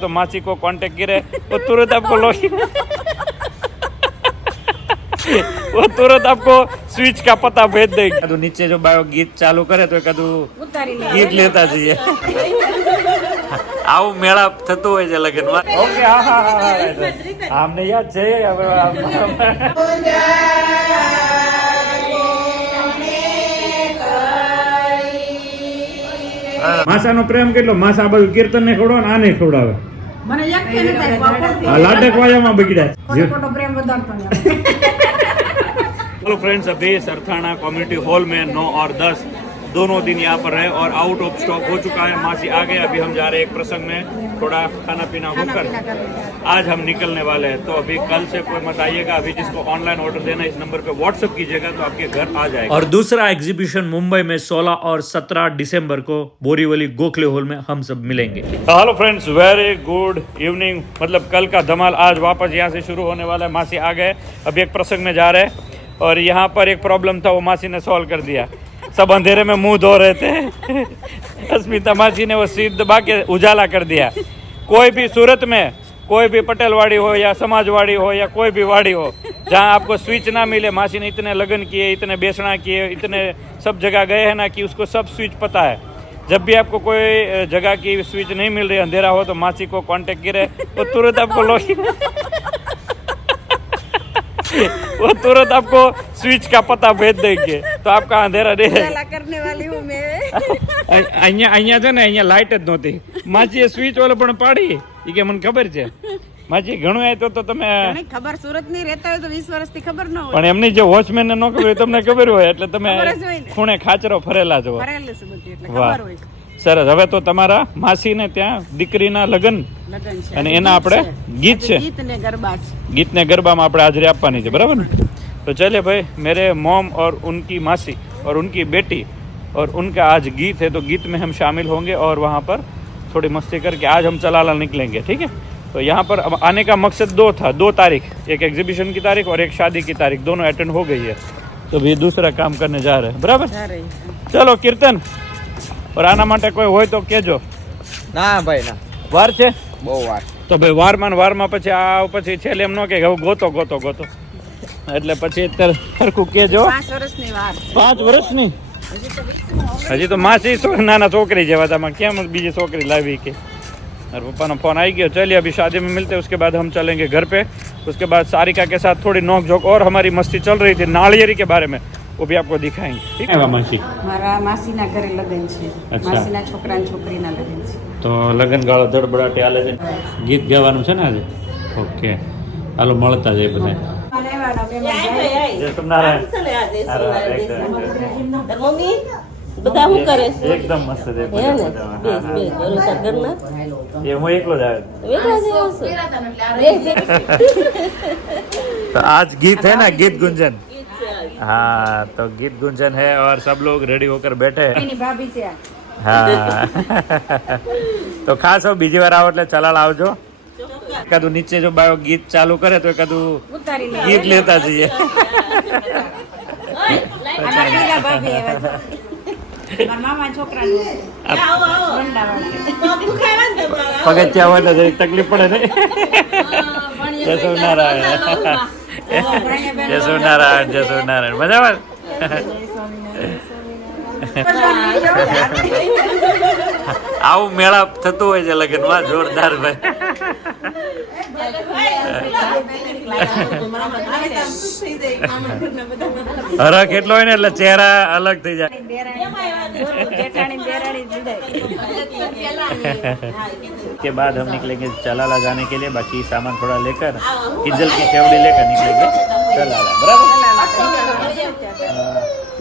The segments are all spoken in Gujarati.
तो मासी को कांटेक्ट करे वो तुरंत आपको वो तुरंत आपको स्विच का पता भेज देगी। तो नीचे जो बायो गीत चालू करे तो एक गीत लेता चाहिए। આવું મેળા થતું હોય છે લગ્નમાં। ઓકે હા હા હા અમને યાદ છે। માસાનો પ્રેમ કેટલો, માસા આ બધું કીર્તન ને ખવડાવે ને આને ખવડાવે। મને એક કે ન થાય બાપા લાડક વાયામાં બગડ્યા ખોટો પ્રેમ વધારતો ને। हेलो फ्रेंड्स, अभी सरथाना कम्युनिटी हॉल में 9 और 10 दोनों दिन यहाँ पर रहे और आउट ऑफ स्टॉक हो चुका है। मासी आ गए, अभी हम जा रहे हैं एक प्रसंग में, थोड़ा खाना पीना होकर आज हम निकलने वाले हैं। तो अभी कल से कोई मत आइएगा, अभी जिसको ऑनलाइन ऑर्डर देना इस नंबर पे व्हाट्सएप कीजिएगा तो आपके घर आ जाएगा। और दूसरा एग्जीबिशन मुंबई में 16 और 17 दिसंबर को बोरीवली गोखले हॉल में हम सब मिलेंगे। Hello friends, very good evening. मतलब कल का धमाल आज वापस यहाँ से शुरू होने वाला है। मासी आ गए, अभी एक प्रसंग में जा रहे हैं और यहाँ पर एक प्रॉब्लम था वो मासी ने सॉल्व कर दिया। सब अंधेरे में मुंह धो रहे थे अस्मिता मासी ने वो सीट दबा के उजाला कर दिया। कोई भी सूरत में कोई भी पटेलवाड़ी हो या समाजवाड़ी हो या कोई भी वाड़ी हो जहाँ आपको स्विच ना मिले, मासी ने इतने लगन किए, इतने बेसना किए, इतने सब जगह गए हैं ना कि उसको सब स्विच पता है। जब भी आपको कोई जगह की स्विच नहीं मिल रही, अंधेरा हो, तो मासी को कांटेक्ट करे वो तुरंत आपको वो तुरंत आपको स्विच का पता भेज देंगे तो आपका अंधेरा नहीं करने वाली हूं मैं। અહીંયા છે ને અહીંયા લાઈટ જ નહોતી, માજીએ સ્વિચ ઓલો પણ પાડી ઈ કે મને ખબર છે। માજી ઘણું આય તો તમે ખબર સુરત ની રહેતા હોય તો 20 વર્ષથી ખબર ન હોય, પણ એમની જે વોચમેન ને ન ખબર હોય તમને ખબર હોય એટલે તમે ખૂણે ખાચરો ફરેલા છો। ફરેલા છે બધી એટલે ખબર હોય। સરસ, હવે તો તમારા માસી ને ત્યાં દીકરીના લગન છે અને એના આપણે ગીત છે, ગીત ને ગરબામાં આપણે હાજરી આપવાની છે, બરાબર ને? तो चलिए भाई, मेरे मॉम और उनकी मासी और उनकी बेटी और उनका आज गीत है, तो गीत में हम शामिल होंगे और वहाँ पर थोड़ी मस्ती करके आज हम चलाला निकलेंगे, ठीक है? तो यहाँ पर आने का मकसद 2 था, 2 तारीख, एक एग्जीबिशन की तारीख और एक शादी की तारीख, दोनों अटेंड हो गई है। तो भी दूसरा काम करने जा रहे हैं, बराबर? चलो कीर्तन, और आना माटे कोई होय तो कहेजो। ના ભાઈ ના, વાર છે બહુ વાર। તો ભાઈ વારમાં પછી આ પછી છેલ્લે એમ ન કે હવે ગોતો ગોતો ગોતો એટલે પછી અત્યારે સરખું કહેજો। 5 વર્ષની વાર, 5 વર્ષની હજી તો માસી નાના છોકરી જેવા હતા, કેમ બીજી છોકરી લાવી કે? और पापा ने फोन आई गया। चलिए अभी शादी में मिलते हैं, उसके बाद हम चलेंगे घर पे। उसके बाद सारिका के साथ थोड़ी नोक झोंक और हमारी मस्ती चल रही थी नालियेरी के बारे में, वो भी आपको दिखाएंगे, ठीक है? मासी मारा मासीना घरे लगन छे, मासीना छोकरा ने छोकरीना लगन छे, तो लगन गाळो धड़बड़ाटे हाले छे, गीत गाવાનું છે ને આજે? ઓકે, હાલો મળતા જઈએ બધા। જય સોમનારાયણ। મમ્મી બધા શું કરે છે? એકદમ મસ્ત છે, હે ને? બેસ બેસ ભરોસા કરના। એ હું એકલો જ આવ્યો। વેલા જેવો છે। तो आज गीत है ना, गीत गुंजन। हाँ, तो गीत गुंजन है और सब लोग रेडी होकर बैठे हैं। भाभी से हाँ तो खास हो बीजी बार आओ એટલે ચલાલ આવજો। એકાદું નીચે જો બાયો ગીત ચાલુ કરે તો એકાદું ગીત લેતા જઈએ। મામા છોકરા પગથિયા હોય તો જરી તકલીફ પડે ને। જય સોમનારાયણ, જય સોમનારાયણ, જય સોમનારાયણ। મજામાં? આવું મેળા થતું હોય છે લગ્નમાં, જોરદાર ભાઈ। હરખ એટલો હોય ને એટલે ચહેરા અલગ થઈ જાય। के बाद हम निकलेंगे चलाला जाने के लिए, बाकी सामान थोड़ा लेकर किंजल की सेवड़ी लेकर निकलेंगे चलाला, बराबर?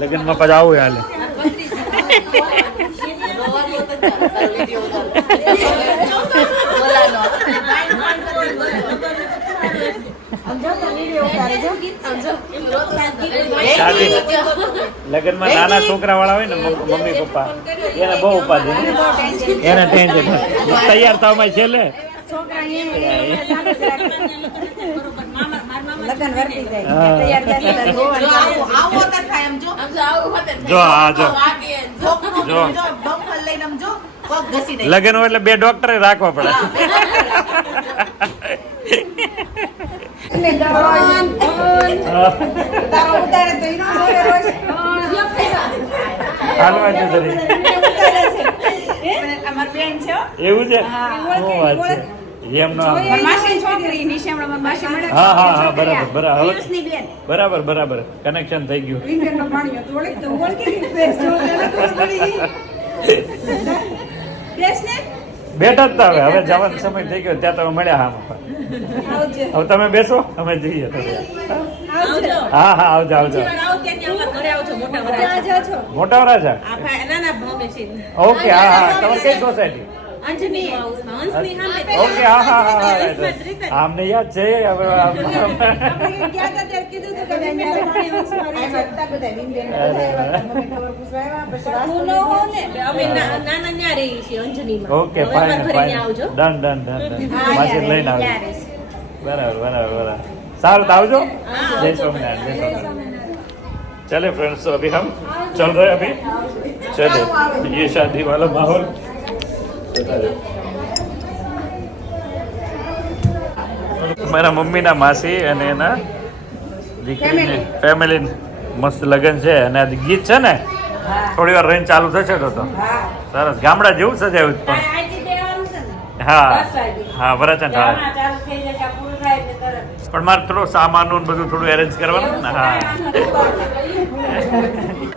लगन में पजाओ यार। લગન માં નાના છોકરા વાળા હોય ને મમ્મી પપ્પા, એને બહુ ઉપાધિ, એને ટેન્શન તૈયાર થવામાં છેલ્લે લગન વર્તી જાય તૈયાર જો આ જો જો ડોક્ટર લઈને જો પગ ઘસી નહીં. લગ્ન હોય એટલે 2 ડોક્ટરે રાખવા પડે. એટલે ડરોન, તારો ઉતારે તો ઈ નો જોવે રોજ. હાલવા છે જરી. ઉતારે છે. અમાર બેન છે હો. એવું છે હા. શું વાત છે એમનો મારી માસીની છોકરી નિશા હમણાં મારી માસી મળે. હા બરાબર બરાબર પિયુષની બેન. બરાબર કનેક્શન થઈ ગયું. વિંગરનો પાણી હતો. ઓળખ તો ઓળખી ગઈ બેસ. એને ખબર પડી. બેસ ને. બેઠા જ તા હવે જવાનો સમય થઈ ગયો ત્યાં તમે મળ્યા. હા આવજે. હવે તમે બેસો અમે જઈએ તો. આવજો. હા આવજો આવો ત્યાં અમારા ઘરે આવજો મોટા વરાછા. જા છો. મોટા વરાછા. આ ભાઈ નાના ભાવે છે ઓકે હા તમારે કઈ સોસાયટી? અંજની હાઉસમાં હંસની સામે ઓકે હા આમને યાદ છે હવે આપણે ગયા હતા ત્યારે કીધું હતું કે બેન મારે પાણી ઓછું આવે છે. બધા વિંગર બધા આવ્યા. મને ખબર પૂછવા આવ્યા. પછી વાસ્તુ ન હો ને. અમે નાના ન્યા રહીએ છીએ અંજનીમાં. ઓકે હવે અમારા ફાઇન ઘરે ફાઇન ન્યા આવજો. ડન માસી લઈને આવજો. ત્યાં રહીશ. बराबर सारू तो आवजो। जय स्वामीनारायण जय स्वामीनारायण। चले फ्रेंड्स तो अभी हम चल रहे हैं, अभी चले ये शादी वाला माहौल। મારા મમ્મીના માસી અને એના દીકરીની ફેમિલી મસ્ત લગન છે અને આ ગીત છે ને થોડી વાર રહીને ચાલુ થશે તો સરસ ગામડા જેવું સજાવ્યું પણ હા હા વરાછા પણ મારે થોડો સામાનનું બધું થોડું એરેન્જ કરવાનું ને હા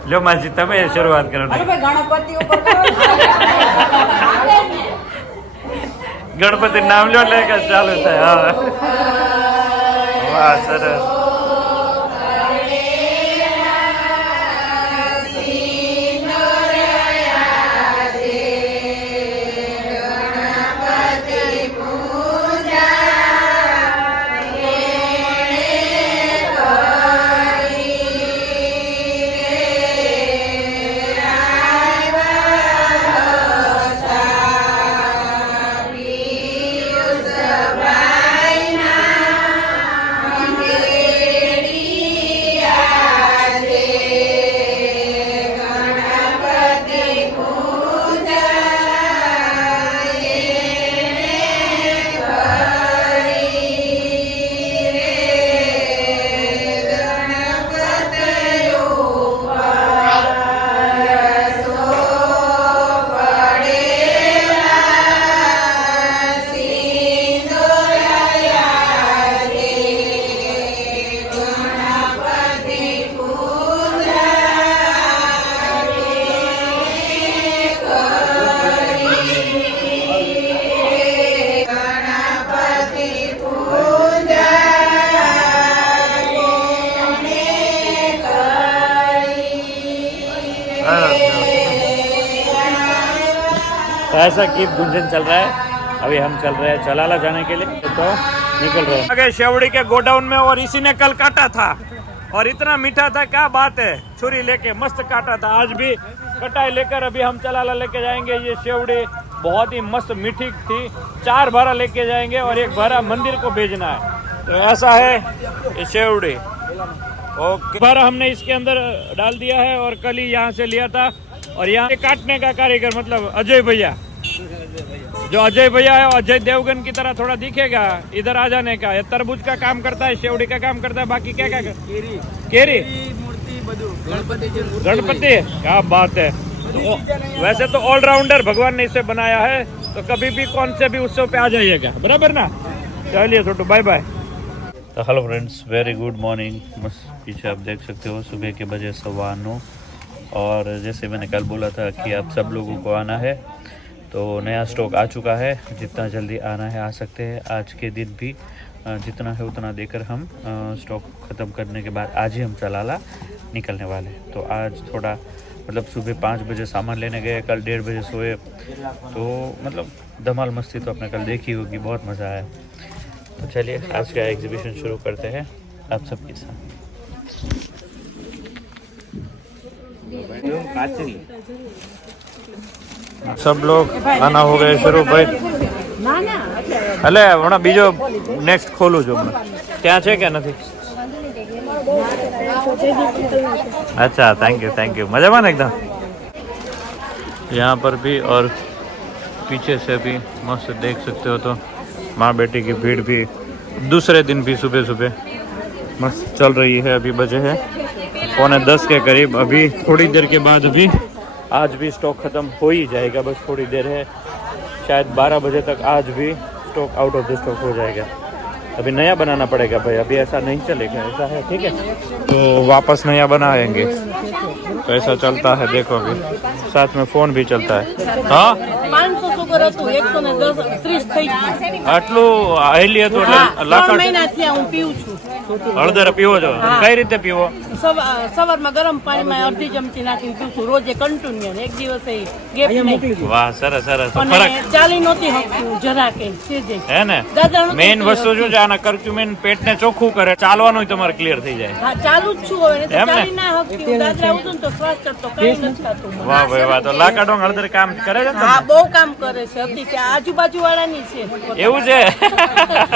લ્યો માસી તમે શરૂઆત કરો ને ગણપતિ ઉપર કરો ગણપતિ નામ લ્યો એટલે કે ચાલુ થાય હા વાહ સરસ ऐसा गीत गुंजन चल रहा है। अभी हम चल रहे हैं चलाला जाने के लिए तो निकल रहे हैं आगे शेवड़ी के गोडाउन में और इसी ने कल काटा था और इतना मीठा था, क्या बात है। छुरी लेके मस्त काटा था, आज भी कटाई लेकर अभी हम चलाला लेके जाएंगे। ये शेवड़ी बहुत ही मस्त मीठी थी, 4 भारा लेके जाएंगे और 1 भारा मंदिर को भेजना है। तो ऐसा है ये शेवड़ी। ओके भारा हमने इसके अंदर डाल दिया है और कल ही यहाँ से लिया था। और यहाँ काटने का कारीगर मतलब अजय भैया, जो अजय भैया है अजय देवगन की तरह थोड़ा दिखेगा, इधर आ जाने का। ये तरबूज का काम करता है, शेवड़ी का काम करता है, बाकी क्या क्या केरी गणपति, क्या बात है। तो वैसे तो ऑलराउंडर भगवान ने इसे बनाया है, तो कभी भी कौन से भी उत्सव पे आ जाइएगा, बराबर ना। चलिए छोटू बाय बाय। तो hello friends, very good morning. बस पीछे आप देख सकते हो सुबह के बजे 9:15 और जैसे मैंने कल बोला था कि आप सब लोगों को आना है, तो नया स्टॉक आ चुका है। जितना जल्दी आना है आ सकते हैं। आज के दिन भी जितना है उतना देकर हम स्टॉक ख़त्म करने के बाद आज ही हम चलाला निकलने वाले। तो आज थोड़ा मतलब सुबह 5 बजे सामान लेने गए, कल 1:30 बजे सोए, तो मतलब धमाल मस्ती तो आपने कल देखी होगी, बहुत मज़ा आया। तो चलिए आज का एग्जीबिशन शुरू करते हैं आप सबके साथ। सब लोग आना हो गए शुरू भाई। अले हमारा बीजो नेक्स्ट खोलू जो क्या है क्या नहीं। अच्छा थैंक यू मजा में एकदम। यहाँ पर भी और पीछे से भी मस्त देख सकते हो तो माँ बेटी की भीड़ भी दूसरे दिन भी सुबह सुबह मस्त चल रही है। अभी बजे है 9:45 के करीब। अभी थोड़ी देर के बाद अभी आज भी स्टॉक ख़त्म हो ही जाएगा, बस थोड़ी देर है, शायद 12 बजे तक आज भी stock out of the stock हो जाएगा। अभी नया बनाना पड़ेगा भाई, अभी ऐसा नहीं चलेगा, ऐसा है ठीक है तो वापस नया बनाएंगे। तो ऐसा चलता है, देखो अभी साथ में फ़ोन भी चलता है। हाँ 500 સુગર હતું 130 થઈ ગયું આટલું આવેલી હતું એટલે 3 લાકડ મહિનાથી હું પીઉં છું હળદર પીવો છો? કઈ રીતે પીવો? સવારમાં ગરમ પાણીમાં અડધી ચમચી નાખીને પીઉં છું રોજે કન્ટિન્યુ, એક દિવસે ગેપ નહીં. વાહ સરસ સરસ. તો અને ફરક ચાલી નહોતી શકતી હું જરા કે સેજે. હે ને? દાદરાનું મેઇન તો વસ્તુ શું છે, આના કર્ક્યુમિન પેટને ચોખ્ખું કરે, ચાલવાનું તમારે ક્લિયર થઈ જાય. હા ચાલુ જ છું હવે, નહીં તો એમ ને? ચાલી ના શકતી હું. દાદરા ઉઠું ને તો શ્વાસ ચડતો કઈ નથી થતું મને. વાહ ભાઈ વાહ. તો લાકડો હળદર કામ કરે છે ને હા તમને? બહુ કામ કરે છે. હતી કે આજુબાજુ વાળાની છે એવું છે?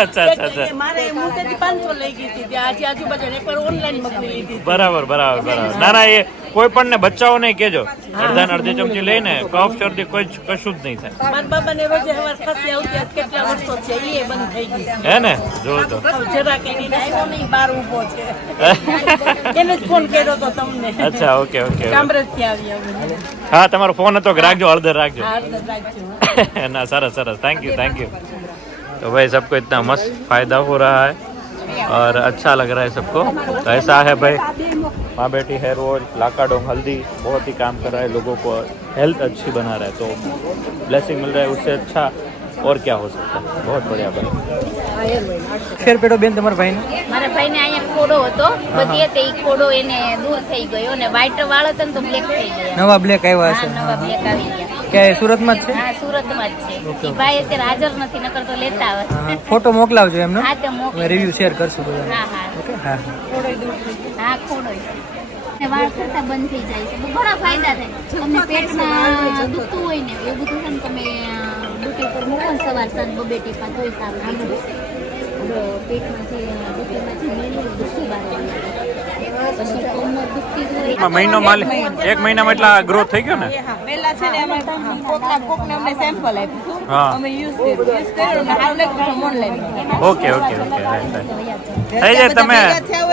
અચ્છા અચ્છા અચ્છા. મારે હું તેથી 500 લઈ ગઈ હતી ત્યાં આજે આજુબાજુ એકવાર ઓનલાઈન મોકલી લીધી હતી. બરાબર બરાબર બરાબર. ના ના, એ કોઈ પણ ને બચ્ચાઓ નહીં કેજો, અડધા ને અડધી ચમચી લઈને કફ શરદી કોઈ કશું જ નહીં થાય. મારા બાબાને રોજે સવાર ખાંસી આવતી હતી, કેટલા વર્ષો છે એ બંધ થઈ ગઈ. હે ને? જો તો હવે જરા કે એને આવ્યો નહીં, બહાર ઊભો છે. એને જ ફોન કર્યો તો તમને. અચ્છા ઓકે ઓકે. કામરેજથી આવી અમે. હા તમારો ફોન હતો કે રાખજો, હળદર રાખજો. હા તો રાખજો. ना सरस सरस, थैंक यू. तो भाई सबको इतना मस्त फायदा हो रहा है और अच्छा लग रहा है सबको. तो ऐसा है भाई, माँ बेटी हेयर ऑयल, लाकाडोंग हल्दी बहुत ही काम कर रहा है, लोगों को हेल्थ अच्छी बना रहा है. तो ब्लेसिंग मिल रहा है, उससे अच्छा और क्या हो सकता है. बहुत बढ़िया भाई. ફેર પેટો બેન તમારા ભાઈને મારા ભાઈને અહીંયા ખોડો હતો બધી તે ઈ ખોડો એને દૂર થઈ ગયો ને વ્હાઈટ વાળ હતા ને તો બ્લેક થઈ ગયા. નવા બ્લેક આવ્યા હા હશે નવા બ્લેક આવી ગયા. ક્યાં સુરતમાં જ છે? હા સુરતમાં જ છે. ઈ ભાઈ અત્યારે હાજર નથી, નકર તો લેતા આવે. હા, ફોટો મોકલાવજો એમનો, હા તો મોકલી. રિવ્યુ શેર કરશું બધા. હા હા ઓકે હા હા ખોડો ને વાળ ખરતા બંધ થઈ જાય છે. ઘણા ફાયદા થાય. તમને પેટમાં દુખતું હોય ને એવું બધું છે ને તમે ડૂટી પર મૂકો ને સવાર સાંજ બબે ટીપા તોય સારું થઈ જાય. પેટમાંથી ડૂટીમાંથી મેળવી દુખી બહાર આવી જાય. પછી કમર દુખતી હોય મહિનો માલ 1 મહિનામાં એટલા ગ્રોથ થઈ ગયો ને? પહેલા છે ને અમે કોકને અમને સેમ્પલ આપ્યું હતું, હા. અમે યુઝ કર્યું અને હાલ લગભગ online okay okay okay right થઈ જાય. તમે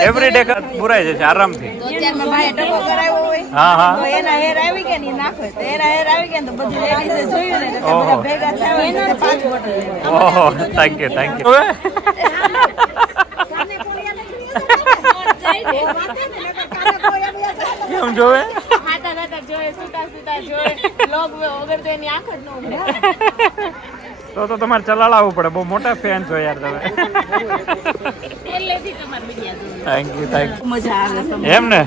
એવરી ડે પુરાઈ જશે આરામથી. અત્યારમાં ભાઈ ટકો કરાવ્યો હોય હા તો હા. એના હેર આવી ગયા ને ઈ નાખે, તો એના હેર આવી ગયા ને તો બધી લેડીઝે જોયું ને તો ઓહો. બધા ભેગા થયા હોય ને તો 5 બોટલ લેવા. ઓહો થેન્ક યુ. કેમ જોવે? ખાતા ખાતા જોયે, સુતા સુતા જોયે, લોગ વગર તો એની આંખ જ ન ઉઘડે. તો તમારે ચલાવવું પડે, બહુ મોટા ફેન છો યાર તમે. પહેલેથી તમારે મીડિયા થેન્ક યુ. મજા આવે છે. એમ ને?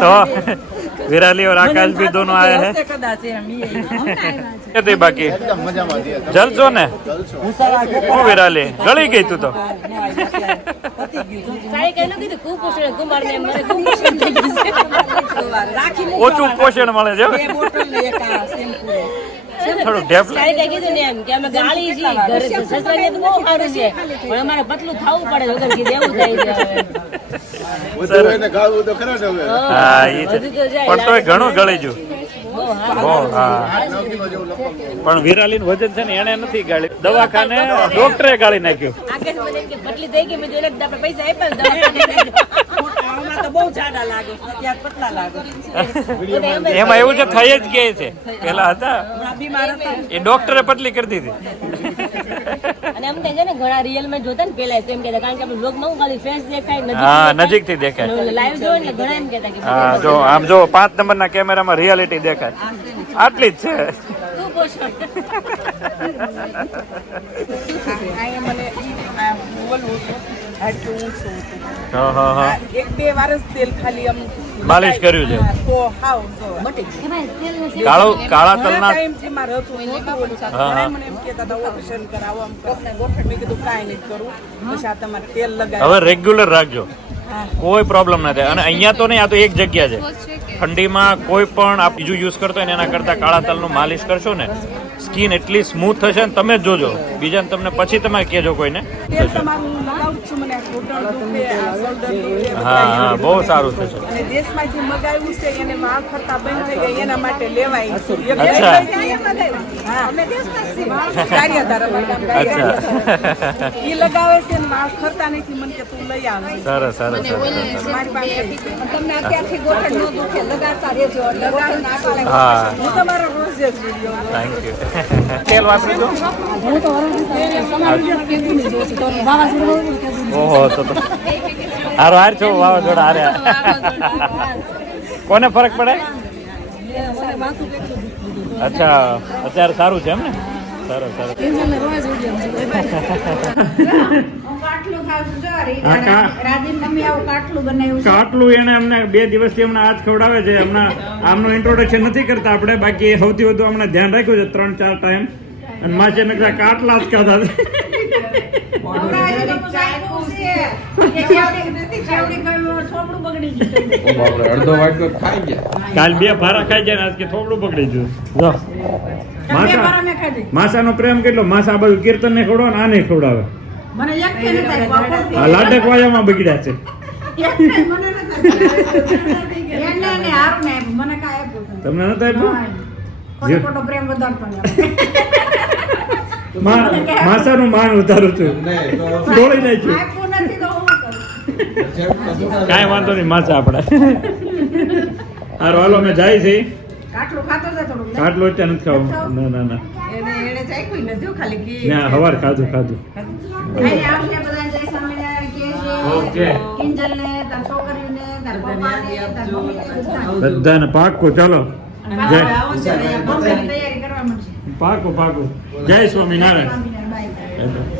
तो विराली और आकाश भी दोनों आए हैं. કદાચ એમ ઈ તે બાકી જલસો ને? ઓ વિરાલી ગળી ગઈ તું તો. સાડી કઈ ન કીધું કુપોષણ કુંભાર ને મને કુપોષણ થઈ ગયું રાખી ઓછું પોષણ મળે છે. બે બોટલ ને એક આ શેમ્પુ થોડું ઢેપ સાડી કઈ કીધું ને એમ કે અમે ગાળી છીએ ઘરે સસરાને તો બહુ સારું છે પણ અમારે પતલું થવું પડે વગર કીધું એવું થાય છે હવે. હા ઈ છે. પણ તોય ઘણું ગળી ગયું. બહુ હા. પણ વિરાલી નું વજન છે ને એને નથી ગાળી, દવાખાને ડોક્ટરે ગાળી નાખ્યું. આકાશ મને એમ કે પતલી થઈ ગઈ મેં જોઈને જ આપણે પૈસા આપ્યા ને દવાખાને આમાં તો બહુ જાડા લાગે, અત્યારે પતલા લાગે. એમાં એવું છે થઈ જ ગઈ છે. પેલા હતા હમણાં બીમાર હતા એ ડોક્ટરે પતલી કરી દીધી. અને અમને છે ને ઘણા રિયલ માં જોતા ને પેલા તો એમ કહેતા કારણ કે આપણે બ્લોગ માં ખાલી ફેસ દેખાય હા નજીક થી દેખાય. લાઈવ જોયો ને ઘણા એમ કહેતા કે હા જો આમ જો 5 નંબરના કેમેરામાં રિયાલિટી દેખાય. આટલી જ છે. કુપોષણ અહીંયા મને આ ઓલું હતું, હાડકું ઊંચું હતું. હા હા હા. 1-2 વર્ષ તેલ ખાલી આમ માલિશ કર્યું છે. તો હાવ જો મટી ગયું. કાળા તલના ટાઈમથી મારે હતું એને ઓલું સાથે. હા, હા. ઘણા મને એમ કહેતા હતા ઓપરેશન કરાવો આમ ગોઠણ, મેં કીધું કાંઈ નહીં કરું, પછી આ તમારે તેલ લગાવી. હવે રેગ્યુલર રાખજો, કોઈ પ્રોબ્લેમ ના થાય. અને અહીંયા તો નહીં, આ તો એક જગ્યા છે. ઠંડીમાં કોઈ પણ આપ બીજું યુઝ કરતો હોય ને એના કરતા કાળા તલનું માલિશ કરશો ને સ્કિન એટલી સ્મૂથ થશે ને તમે જ જોજો, બીજાને તમને પછી તમે કહેજો કોઈને. તેલ તમારું લગાવું છું, મને ઘૂંટણ દુખે, આ શોલ્ડર દુખે, હા હા, બહુ સારું થશે. અને દેશમાંથી મગાવ્યું છે એને વાળ ખરતા બંધ થઈ ગયા એના માટે લેવાય છે. અચ્છા. હા, અમે દેશના જ છીએ. કાર્યધાર અમારા ગામ અચ્છા. ઈ લગાવે છે ને વાળ ખરતા નથી, મને કે તું લઈ આવ. સરસ સરસ સરસ. મારી પાસે તમને અત્યારથી ગોઠણ ન દુખે, લગાડતા રહેજો. લગાડ ના પાડે. હા, હું તમારો રોજ જ વિડિયો થેન્ક યુ. તેલ વાપરી દો. ઓહો, તો હારો હાર છો વાવાઝોડા હારે. કોને ફરક પડે? અચ્છા, અત્યારે સારું છે એમ ને? સરસ સરસ. કાટલું ખાવ છું જો હા, રાજીન મમ્મી આવું કાટલું બનાવ્યું છે. કાટલું એને અમને 2 દિવસથી હમણાં આજ ખવડાવે છે. હમણાં આમનું ઇન્ટ્રોડક્શન નથી કરતા આપણે, બાકી સૌથી વધુ હમણાં ધ્યાન રાખ્યું છે 3-4 ટાઈમ. અને માસે નકરા કાટલા જ ખાધા છે. અડધો વાટકો ખાઈ ગયા. કાલ 2 ભારા ખાઈ જાય ને આજ કે થોડું પકડી ગયું. જો માસાનો પ્રેમ કેટલો. માસા આ બાજુ કીર્તન ને ખવડાવે ને આને ખવડાવે. મને એક કે નથી આપ્યું. આ લાડક વાયામાં બગડ્યા છે. એને ને હારું ને આપ્યું. મને કાંઈ આપ્યું નથી. તમને નતા આપ્યું? ખોટો ખોટો પ્રેમ વધારતો નહીં. માસાનું માન ઉતારું છું. નહીં તો ઢોળી નાખ્યું. આપ્યું નથી તો હું કરું. કાંઈ વાંધો નહીં, માસા આપણે. હારું હાલો, અમે જાય છે. કાટલું ખાતો છે થોડું. કાટલું અત્યારે નથી ખાવું. ના ના ના, એને ચાખ્યું નથી ખાલી ઘી. ના હવાર ખાધું. ખાઈને આવશે બધા જય સ્વામિનારાયણ કહે છે. ઓકે. કિંજલને, તાર છોકરીઓને, તાર પપ્પાને, તાર મમ્મીને, બધાને પાકું. ચાલો જય બધાને તૈયારી કરવા મળશે. પાકું. જય સ્વામિનારાયણ. સ્વામિનારાયણ બાય.